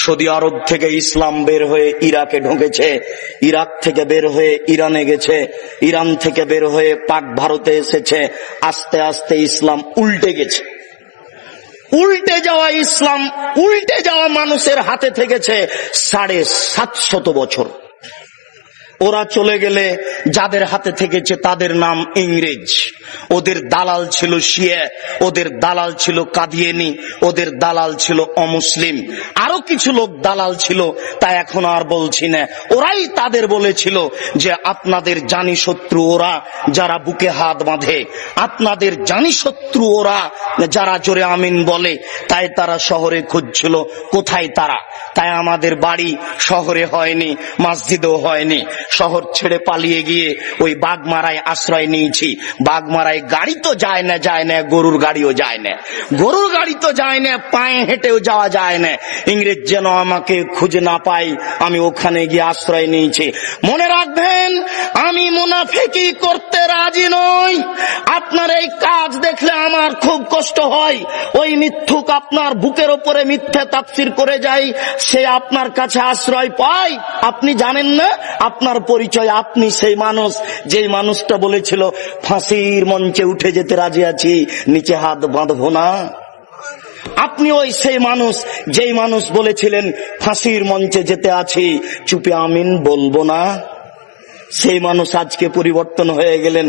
Saudi আরব থেকে ইসলাম বের হয়ে ইরাকে ঢুকেছে, ইরাক থেকে বের হয়ে ইরানে গেছে, ইরান থেকে বের হয়ে পাক ভারতে এসেছে। আস্তে আস্তে ইসলাম উল্টে গেছে। উল্টে যাওয়া ইসলাম, উল্টে যাওয়া মানুষের হাতে থেকেছে 750 বছর। ওরা চলে গেলে যাদের হাতে থেকেছে তাদের নাম ইংরেজ। ওদের দালাল ছিল শিয়া, ওদের দালাল ছিল কাদিয়ানি, ওদের দালাল ছিল অমুসলিম, আরো কিছু লোক দালাল ছিল, তা এখন আর বলছি না। ওরাই তাদের বলেছিল যে আপনাদের জানি শত্রু ওরা যারা বুকে হাত বাঁধে, আপনাদের জানি শত্রু ওরা যারা জোরে আমিন বলে। তাই তারা শহরে খুঁজছিল কোথায় তারা। তাই আমাদের বাড়ি শহরে হয়নি, মসজিদেও হয়নি, শহর ছেড়ে পালিয়ে গিয়ে ওই বাগমারায় আশ্রয় নিয়েছি। বাগমারায় গাড়ি তো যায় না, গরুর গাড়িও যায় না, গরুর গাড়ি তো যায় না, পায়ে হেঁটেও যাওয়া যায় না। ইংরেজ যেন আমাকে খুঁজে না পাই, আমি ওখানে গিয়ে আশ্রয় নিয়েছি। মনে রাখবেন, আমি মুনাফিকি করতে রাজি নই। আপনার এই কাজ দেখলে আমার খুব কষ্ট হয়। ওই মিথ্যুক আপনার বুকের ওপরে মিথ্যা তাফসীর করে যায়, সে আপনার কাছে আশ্রয় পায়। আপনি জানেন না আপনার পরিচয়। আপনি সেই মানুষ, যেই মানুষটা বলেছিল ফাঁসির মঞ্চে উঠে যেতে রাজি আছি, নিচে হাত বাঁধবো না। আপনি ওই সেই মানুষ, যেই মানুষ বলেছিলেন ফাঁসির মঞ্চে যেতে আছি, চুপে আমিন বলবো না। সেই মানুষ আজকে পরিবর্তন হয়ে গেলেন,